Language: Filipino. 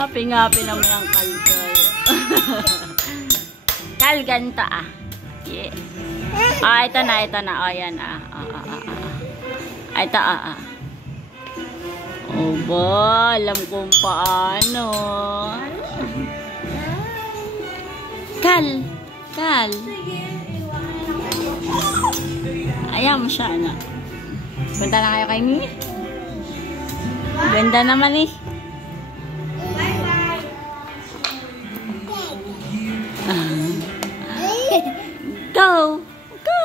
Happy naman ang kalkal. Kalganta ah. Yeah. Ah, ito na. Oh, yan ah. Ito ah. Oba, alam kung paano. Kal. Ayaw mo siya, ano. Punta na kayo kay Mimi. Ganda naman eh. Go! Go!